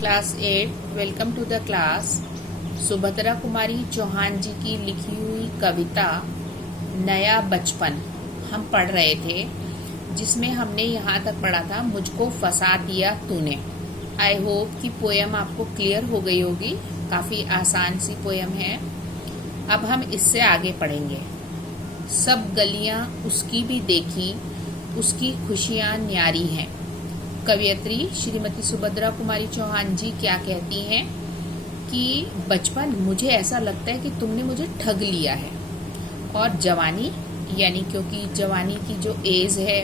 Class 8 welcome to the class. Subhadra Kumari Chauhan ji की लिखी हुई कविता नया बचपन हम पढ़ रहे थे, जिसमें हमने यहाँ तक पढ़ा था मुझको फंसा दिया तूने। आई होप कि पोयम आपको क्लियर हो गई होगी। काफ़ी आसान सी पोयम है। अब हम इससे आगे पढ़ेंगे। सब गलियाँ उसकी भी देखी, उसकी खुशियाँ न्यारी हैं। कवयित्री श्रीमती सुभद्रा कुमारी चौहान जी क्या कहती हैं कि बचपन मुझे ऐसा लगता है कि तुमने मुझे ठग लिया है। और जवानी यानी क्योंकि जवानी की जो एज है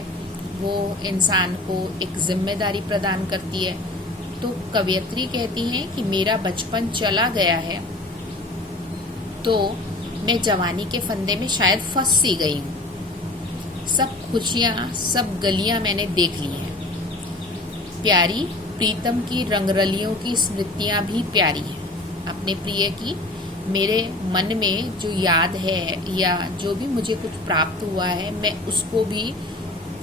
वो इंसान को एक जिम्मेदारी प्रदान करती है, तो कवयित्री कहती हैं कि मेरा बचपन चला गया है तो मैं जवानी के फंदे में शायद फंस सी गई हूँ। सब खुशियाँ सब गलियाँ मैंने देख ली हैं। प्यारी प्रीतम की रंगरलियों की स्मृतियाँ भी प्यारी हैं। अपने प्रिय की मेरे मन में जो याद है या जो भी मुझे कुछ प्राप्त हुआ है, मैं उसको भी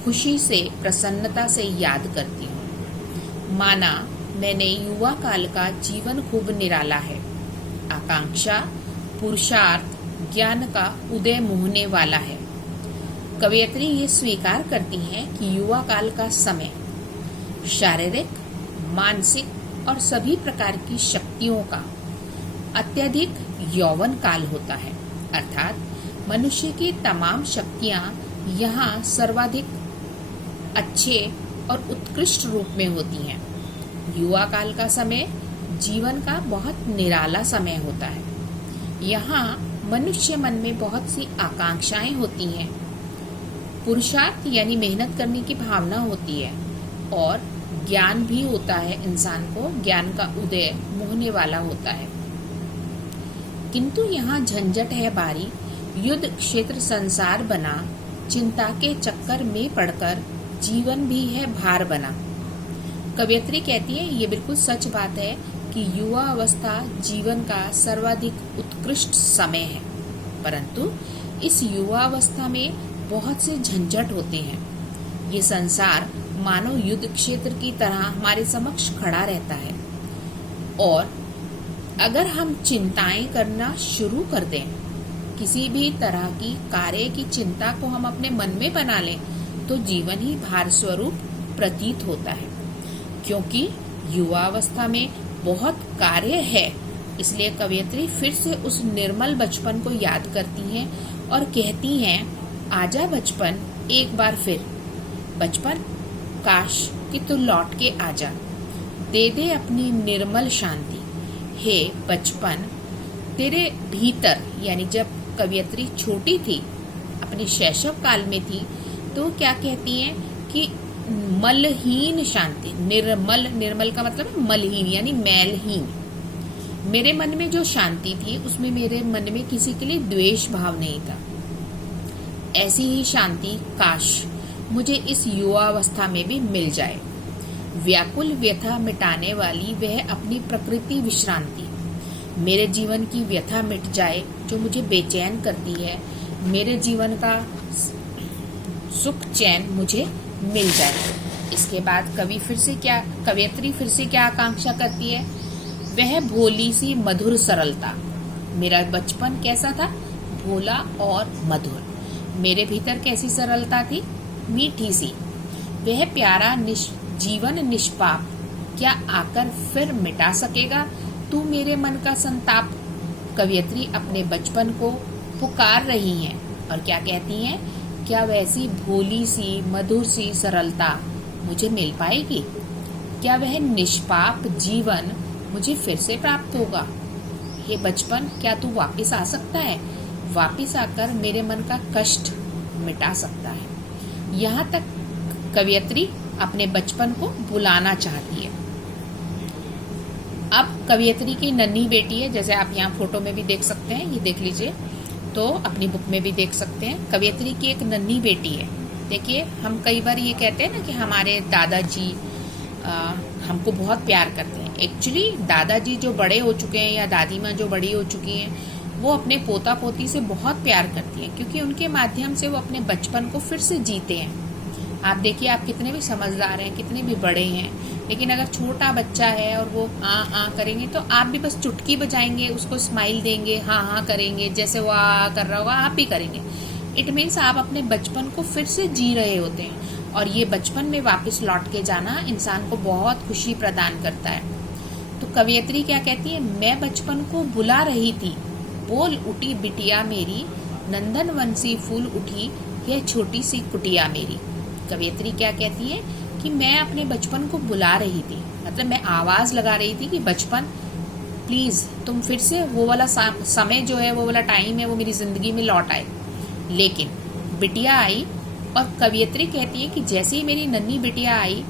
खुशी से प्रसन्नता से याद करती हूँ। माना मैंने युवा काल का जीवन खूब निराला है। आकांक्षा पुरुषार्थ ज्ञान का उदय मोहने वाला है। कवयित्री ये स्वीकार करती हैं कि युवा काल का समय शारीरिक मानसिक और सभी प्रकार की शक्तियों का अत्यधिक यौवन काल होता है, अर्थात मनुष्य की तमाम शक्तियां यहाँ सर्वाधिक अच्छे और उत्कृष्ट रूप में होती हैं। युवा काल का समय जीवन का बहुत निराला समय होता है। यहाँ मनुष्य मन में बहुत सी आकांक्षाएं होती हैं। पुरुषार्थ यानी मेहनत करने की भावना होती है और ज्ञान भी होता है। इंसान को ज्ञान का उदय मोहने वाला होता है। किंतु यहाँ झंझट है भारी, युद्ध क्षेत्र संसार बना, चिंता के चक्कर में पड़कर जीवन भी है भार बना। कवयित्री कहती है ये बिल्कुल सच बात है कि युवा अवस्था जीवन का सर्वाधिक उत्कृष्ट समय है, परंतु इस युवा अवस्था में बहुत से झंझट होते हैं। ये संसार मानव युद्ध क्षेत्र की तरह हमारे समक्ष खड़ा रहता है और अगर हम चिंताएं करना शुरू कर दें, किसी भी तरह की कार्य की चिंता को हम अपने मन में बना लें, तो जीवन ही भार स्वरूप प्रतीत होता है। क्योंकि युवावस्था में बहुत कार्य है, इसलिए कवयित्री फिर से उस निर्मल बचपन को याद करती हैं और कहती हैं, आजा बचपन एक बार फिर। बचपन काश कि तू लौट के आजा, दे दे अपनी निर्मल शांति। हे बचपन, तेरे भीतर यानी जब कवयित्री छोटी थी, अपने शैशव काल में थी, तो क्या कहती हैं कि मलहीन शांति, निर्मल का मतलब है मलहीन यानी मैलहीन। मेरे मन में जो शांति थी उसमें मेरे मन में किसी के लिए द्वेष भाव नहीं था। ऐसी ही शांति काश मुझे इस युवावस्था में भी मिल जाए। व्याकुल व्यथा मिटाने वाली वह अपनी प्रकृति विश्रांति। मेरे जीवन की व्यथा मिट जाए जो मुझे बेचैन करती है, मेरे जीवन का सुख चैन मुझे मिल जाए। इसके बाद कवयित्री फिर से क्या आकांक्षा करती है, वह भोली सी मधुर सरलता। मेरा बचपन कैसा था? भोला और मधुर। मेरे भीतर कैसी सरलता थी? मीठी सी। वह प्यारा जीवन निष्पाप क्या आकर फिर मिटा सकेगा तू मेरे मन का संताप। कवयित्री अपने बचपन को पुकार रही हैं और क्या कहती हैं, क्या वैसी भोली सी मधुर सी सरलता मुझे मिल पाएगी? क्या वह निष्पाप जीवन मुझे फिर से प्राप्त होगा? हे बचपन, क्या तू वापस आ सकता है? वापस आकर मेरे मन का कष्ट मिटा सकता है। यहाँ तक कवयित्री अपने बचपन को बुलाना चाहती है। अब कवयित्री की नन्ही बेटी है, जैसे आप यहाँ फोटो में भी देख सकते हैं, ये देख लीजिए, तो अपनी बुक में भी देख सकते हैं। कवयित्री की एक नन्ही बेटी है। देखिए, हम कई बार ये कहते हैं ना कि हमारे दादाजी हमको बहुत प्यार करते हैं। एक्चुअली दादाजी जो बड़े हो चुके हैं या दादी माँ जो बड़ी हो चुकी हैं, वो अपने पोता पोती से बहुत प्यार करती हैं, क्योंकि उनके माध्यम से वो अपने बचपन को फिर से जीते हैं। आप देखिए, आप कितने भी समझदार हैं, कितने भी बड़े हैं, लेकिन अगर छोटा बच्चा है और वो आ करेंगे तो आप भी बस चुटकी बजाएंगे, उसको स्माइल देंगे, हाँ करेंगे, जैसे वो आ कर रहा होगा आप भी करेंगे। इट मीन्स आप अपने बचपन को फिर से जी रहे होते हैं, और ये बचपन में वापस लौट के जाना इंसान को बहुत खुशी प्रदान करता है। तो कवयित्री क्या कहती है, मैं बचपन को बुला रही थी, बोल उठी बिटिया मेरी, नंदन वन सी फूल उठी यह छोटी सी कुटिया मेरी। कवयित्री क्या कहती है कि मैं अपने बचपन को बुला रही थी, मतलब मैं आवाज लगा रही थी कि बचपन प्लीज तुम फिर से वो वाला समय जो है, वो वाला टाइम है, वो मेरी जिंदगी में लौट आए। लेकिन बिटिया आई, और कवयित्री कहती है कि जैसे ही मेरी नन्ही बिटिया आई,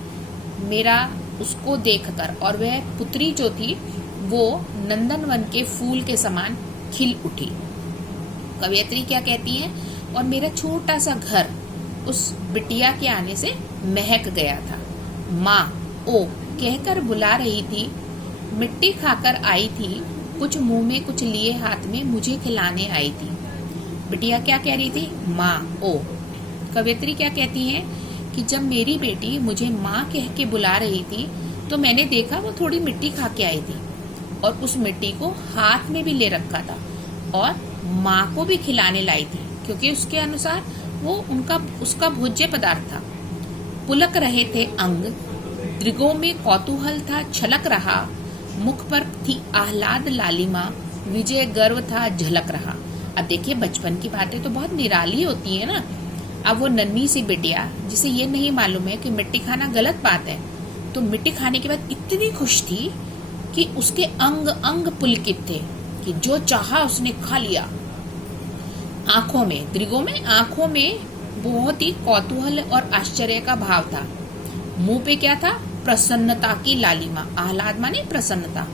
मेरा उसको देखकर, और वह पुत्री जो थी वो नंदनवन के फूल के समान खिल उठी। कवयित्री क्या कहती है, और मेरा छोटा सा घर उस बिटिया के आने से महक गया था। माँ ओ कहकर बुला रही थी, मिट्टी खाकर आई थी, कुछ मुंह में कुछ लिए हाथ में मुझे खिलाने आई थी। बिटिया क्या कह रही थी, माँ ओ। कवयित्री क्या कहती है कि जब मेरी बेटी मुझे माँ कह के बुला रही थी तो मैंने देखा वो थोड़ी मिट्टी खा के आई थी, और उस मिट्टी को हाथ में भी ले रखा था और माँ को भी खिलाने लाई थी, क्योंकि उसके अनुसार वो उसका भोज्य पदार्थ था। पुलक रहे थे अंग, दृगों में कौतूहल था छलक रहा, मुख पर थी आह्लाद लालिमा, विजय गर्व था झलक रहा। अब देखिए बचपन की बातें तो बहुत निराली होती है ना। अब वो नन्ही सी बिटिया जिसे ये नहीं मालूम है कि मिट्टी खाना गलत बात है, तो मिट्टी खाने के बाद इतनी खुश थी कि उसके अंग अंग पुलकित थे कि जो चाहा उसने खा लिया। आंखों में, दृगों में, आंखों में बहुत ही कौतूहल और आश्चर्य का भाव था। मुंह पे क्या था, प्रसन्नता की लालिमा, आह्लाद माने प्रसन्नता।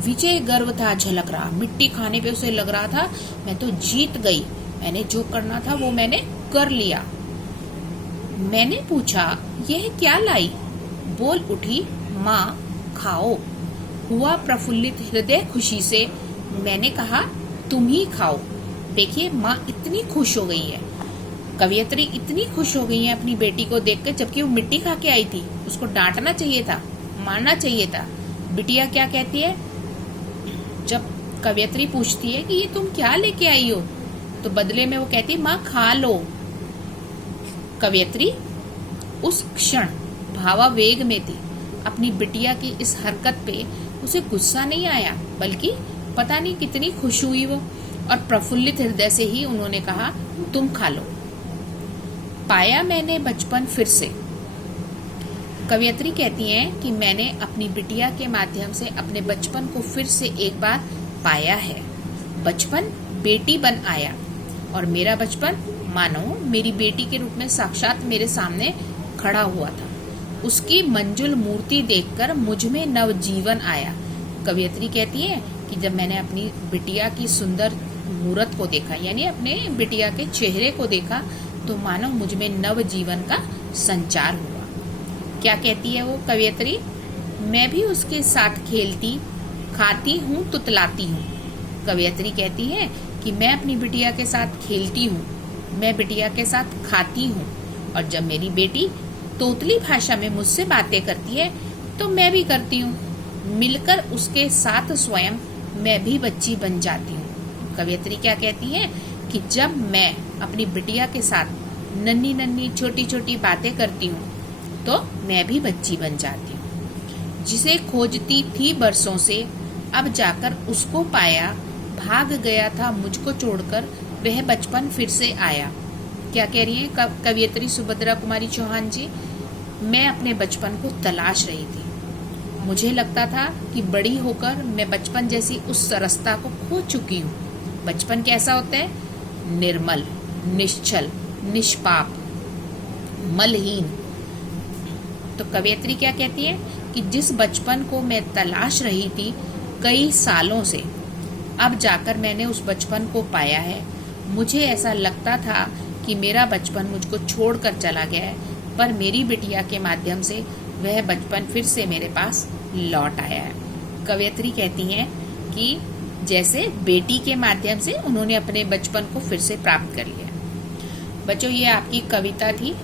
विजय गर्व था झलक रहा, मिट्टी खाने पे उसे लग रहा था मैं तो जीत गई, मैंने जो करना था वो मैंने कर लिया। मैंने पूछा यह क्या लाई, बोल उठी माँ खाओ। हुआ प्रफुल्लित हृदय खुशी से, मैंने कहा तुम ही खाओ। देखिए माँ इतनी खुश हो गई है, कवयित्री इतनी खुश हो गई है अपनी बेटी को देखकर, जबकि वो मिट्टी खा के आई थी। उसको डांटना चाहिए था, मारना चाहिए था। बिटिया क्या कहती है, जब कवयित्री पूछती है कि ये तुम क्या लेके आई हो, तो बदले में वो कहती है माँ खा लो। कवयित्री उस क्षण भावावेग में थी। अपनी बिटिया की इस हरकत पे उसे गुस्सा नहीं आया, बल्कि पता नहीं कितनी खुश हुई वो, और प्रफुल्लित हृदय से ही उन्होंने कहा तुम खा लो। पाया मैंने बचपन फिर से। कवयित्री कहती हैं कि मैंने अपनी बिटिया के माध्यम से अपने बचपन को फिर से एक बार पाया है। बचपन बेटी बन आया, और मेरा बचपन मानो मेरी बेटी के रूप में साक्षात मेरे सामने खड़ा हुआ था। उसकी मंजुल मूर्ति देखकर मुझ में नवजीवन आया। कवयित्री कहती है कि जब मैंने अपनी बिटिया की सुंदर मूर्त को देखा, यानी अपने बिटिया के चेहरे को देखा, तो मानो मुझ में नव जीवन का संचार हुआ। क्या कहती है वो कवयित्री, मैं भी उसके साथ खेलती, खाती हूँ, तुतलाती हूँ। कवयित्री कहती है कि मैं अपनी बिटिया के साथ खेलती हूँ, मैं बिटिया के साथ खाती हूँ, और जब मेरी बेटी तोतली भाषा में मुझसे बातें करती है तो मैं भी करती हूँ। मिलकर उसके साथ स्वयं मैं भी बच्ची बन जाती हूँ। कवयित्री क्या कहती है कि जब मैं अपनी बिटिया के साथ नन्ही नन्ही छोटी छोटी बातें करती हूँ तो मैं भी बच्ची बन जाती हूँ। जिसे खोजती थी बरसों से, अब जाकर उसको पाया, भाग गया था मुझको छोड़कर, वह बचपन फिर से आया। क्या कह रही है कवयित्री सुभद्रा कुमारी चौहान जी, मैं अपने बचपन को तलाश रही थी। मुझे लगता था कि बड़ी होकर मैं बचपन जैसी उस सरसता को खो चुकी हूँ। बचपन कैसा होता है, निर्मल, निश्चल, निष्पाप, मलहीन। तो कवयित्री क्या कहती है कि जिस बचपन को मैं तलाश रही थी कई सालों से, अब जाकर मैंने उस बचपन को पाया है। मुझे ऐसा लगता था कि मेरा बचपन मुझको छोड़कर चला गया है, पर मेरी बिटिया के माध्यम से वह बचपन फिर से मेरे पास लौट आया है। कवयित्री कहती हैं कि जैसे बेटी के माध्यम से उन्होंने अपने बचपन को फिर से प्राप्त कर लिया। बच्चों, ये आपकी कविता थी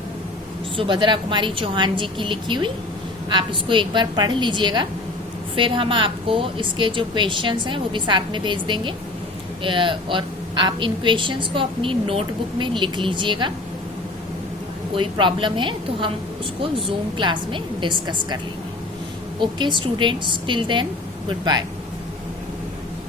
सुभद्रा कुमारी चौहान जी की लिखी हुई। आप इसको एक बार पढ़ लीजिएगा, फिर हम आपको इसके जो क्वेश्चंस हैं वो भी साथ में भेज देंगे, और आप इन क्वेश्चंस को अपनी नोटबुक में लिख लीजिएगा। कोई प्रॉब्लम है तो हम उसको जूम क्लास में डिस्कस कर लेंगे। Okay students, till then good bye.